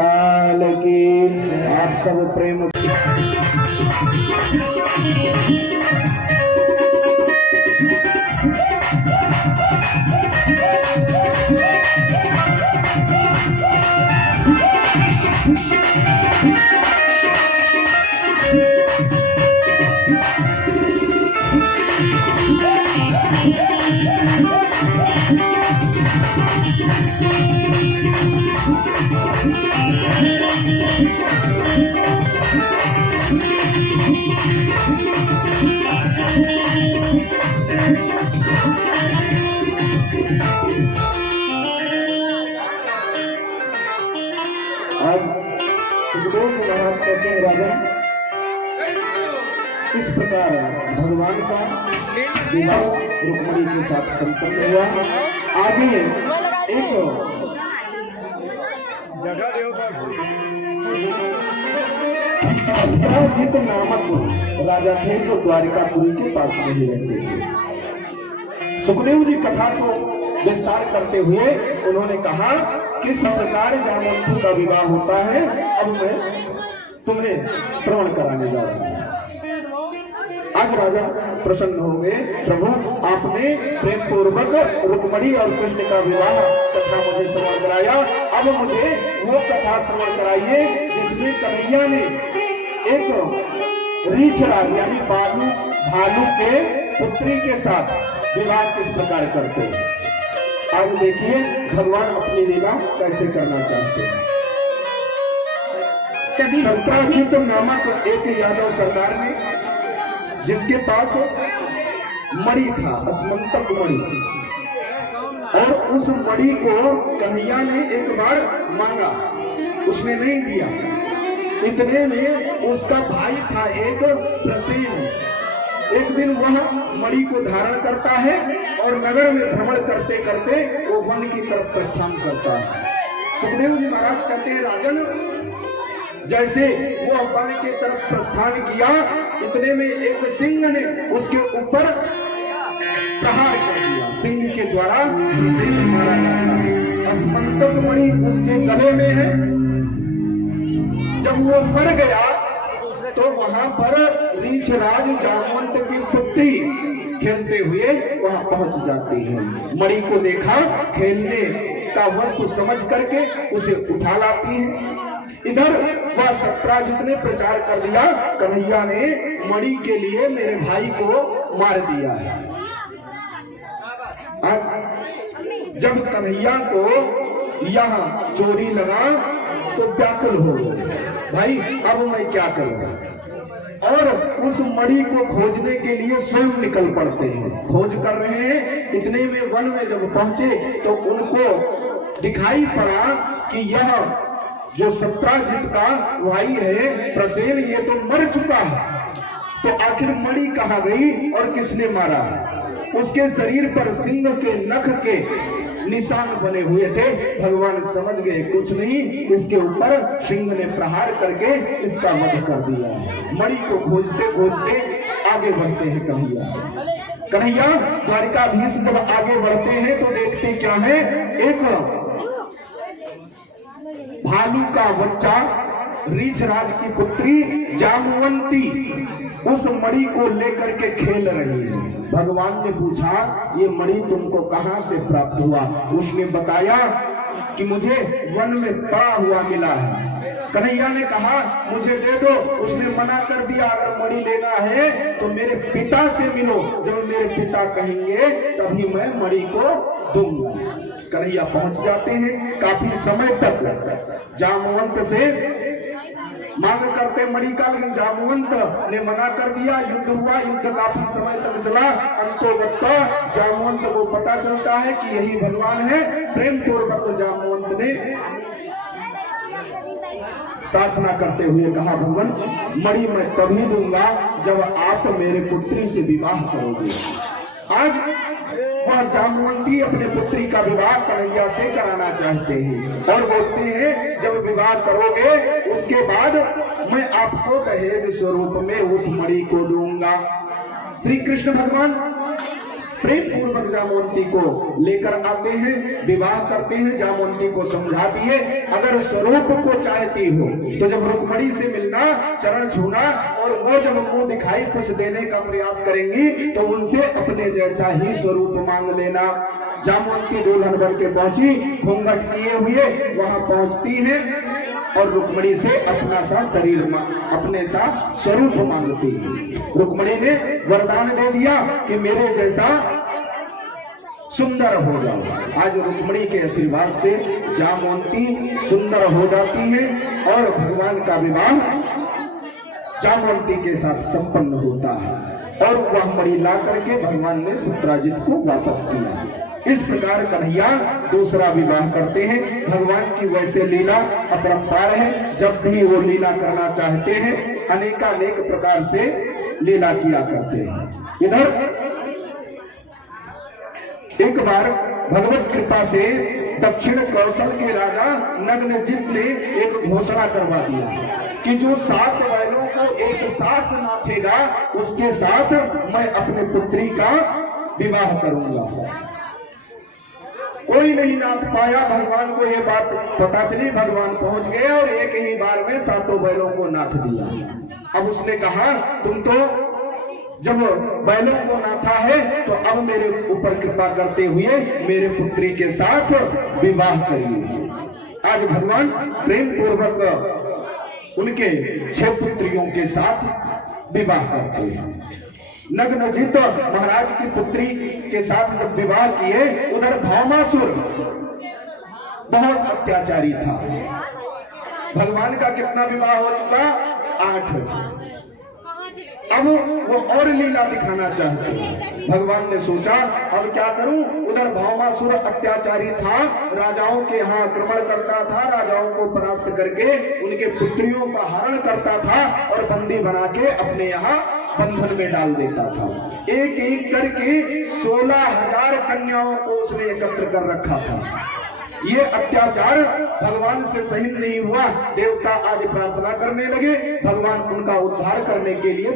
लाल की। आप सब प्रेम सुखदेव जी महाराज कहते हैं राजन, इस प्रकार भगवान का विवाह रुक्मिणी के साथ संपन्न हुआ। आगे एक सत्राजित नामक राजा थे जो द्वारिकापुरी के पास में ही रहते थे। सुखदेव जी कथा को विस्तार करते हुए उन्होंने कहा किस प्रकार जामवंती का विवाह होता है, अब मैं तुम्हें श्रवण कराने जा रहा हूं। आज राजा प्रसन्न हो गए, प्रभु आपने प्रेम पूर्वक रुक्मिणी और कृष्ण का विवाह कथा मुझे श्रवण कराया, अब मुझे वो कथा श्रवण कराइए जिसमें कन्हैया ने एक रीछराज यानी भालू के पुत्री के साथ विवाह किस प्रकार करते हैं। अब देखिए भगवान अपनी लीला कैसे करना चाहते हैं। सत्राजित नामक एक यादव सरदार ने, जिसके पास मणि था, अस्मंतक मणि, और उस मणि को कन्हैया ने एक बार मांगा, उसने नहीं दिया। इतने में उसका भाई था एक प्रसेन, एक दिन वह मणि को धारण करता है और नगर में भ्रमण करते करते वो वन की तरफ प्रस्थान करता है। सुखदेव जी महाराज कहते हैं राजन, जैसे वो वन की तरफ प्रस्थान किया, इतने में एक सिंह ने उसके ऊपर प्रहार कर दिया। सिंह के द्वारा सिंह मारा जाता है। अस्मंतक मणि उसके गले में है। जब वो मर गया तो वहां पर रीछराज जामवंत की पुत्री खेलते हुए वहां पहुंच जाती है। मणि को देखा, खेलने का वस्तु समझ करके उसे उठा लाती है। इधर वह सत्राजित ने प्रचार कर दिया, कन्हैया ने मणि के लिए मेरे भाई को मार दिया है। जब कन्हैया को यहाँ चोरी लगा तो व्याकुल हो गए, भाई अब मैं क्या करूं, और उस मणि को खोजने के लिए स्वयं निकल पड़ते हैं। खोज कर रहे हैं, इतने में वन में जब पहुंचे तो उनको दिखाई पड़ा कि यह जो सत्राजित का भाई है प्रसेन, ये तो मर चुका है। तो आखिर मणि कहाँ गई और किसने मारा? उसके शरीर पर सिंह के नख के निशान बने हुए थे। भगवान समझ गए कुछ नहीं, इसके ऊपर सिंह ने प्रहार करके इसका वध कर दिया। मणि को खोजते खोजते आगे बढ़ते हैं कन्हैया। द्वारिकाधीश जब आगे बढ़ते हैं तो देखते क्या है, एक भालू का बच्चा रीछराज की पुत्री जामवंती उस मणि को लेकर के खेल रही है। भगवान ने पूछा, ये मणि तुमको कहां से प्राप्त हुआ? उसने बताया कि मुझे वन में पड़ा हुआ मिला है। कन्हैया ने कहा, मुझे दे दो। उसने मना कर दिया, अगर मणि लेना है तो मेरे पिता से मिलो, जब मेरे पिता कहेंगे तभी मैं मणि को दूंगा। कन्हैया पहुंच जाते हैं। काफी समय तक जामवंत से मांग करते मणि का, लेकिन जामवंत ने मना कर दिया। युद्ध हुआ, युद्ध काफी समय तक चला। अंतोगत्वा जामवंत को पता चलता है कि यही भगवान है। प्रेम पूर्वक जामवंत ने प्रार्थना करते हुए कहा, भगवान मणि मैं तभी दूंगा जब आप मेरे पुत्री से विवाह करोगे। आज वह जामवंती अपने पुत्री का विवाह कन्हैया से कराना चाहते हैं और बोलते हैं, जब विवाह करोगे उसके बाद मैं आपको दहेज स्वरूप में उस मणि को दूंगा। श्री कृष्ण भगवान प्रेम पूर्वक जामवंती को लेकर आते हैं, विवाह करते हैं। जामवंती को समझाती है अगर स्वरूप को चाहती हो तो जब रुक्मणी से मिलना, चरण छूना और वो जब मुंह दिखाई कुछ देने का प्रयास करेंगी तो उनसे अपने जैसा ही स्वरूप मांग लेना। जामवंती दुल्हन बन के पहुंची, घूंघट किए हुए वहां पहुंचती है और रुक्मणी से अपना सा शरीर अपने सा स्वरूप मांगती है। रुक्मणी ने वरदान दे दिया कि मेरे जैसा सुंदर हो जाओ। आज रुक्मणी के आशीर्वाद से जामवंती सुंदर हो जाती है और भगवान का विवाह जामवंती के साथ संपन्न होता है और वह मणि ला करके भगवान ने सत्राजित को वापस किया। इस प्रकार कन्हैया दूसरा विवाह करते हैं। भगवान की वैसे लीला अपरंपार है, जब भी वो लीला करना चाहते हैं अनेकानेक प्रकार से लीला किया करते हैं। इधर एक बार भगवत कृपा से दक्षिण कौशल के राजा नग्नजित ने एक घोषणा करवा दिया कि जो 7 बैलों को एक साथ नाथेगा उसके साथ मैं अपने पुत्री का विवाह करूंगा। कोई नहीं नाथ पाया। भगवान को ये बात पता चली, भगवान पहुंच गए और एक ही बार में 7 बैलों को नाथ दिया। अब उसने कहा तुम तो जब बैलों को नाथा है तो अब मेरे ऊपर कृपा करते हुए मेरे पुत्री के साथ विवाह करिए। आज भगवान प्रेम पूर्वक उनके 6 पुत्रियों के साथ विवाह करते हैं। नग्नजित महाराज की पुत्री के साथ जब विवाह किए, उधर भौमासुर बहुत अत्याचारी था। भगवान का कितना विवाह हो चुका? 8। अब वो और लीला दिखाना चाहते हैं। भगवान ने सोचा अब क्या करूं? उधर भौमासुर अत्याचारी था, राजाओं के यहाँ आक्रमण करता था, राजाओं को परास्त करके उनके पुत्रियों का हरण करता था और बंदी बना के अपने यहाँ बंधन में डाल देता था। एक एक करके 16,000 कन्याओं को उसने एकत्र कर रखा था। ये अत्याचार भगवान से सहित नहीं हुआ। देवता आदि प्रार्थना करने लगे, भगवान उनका उद्धार करने के लिए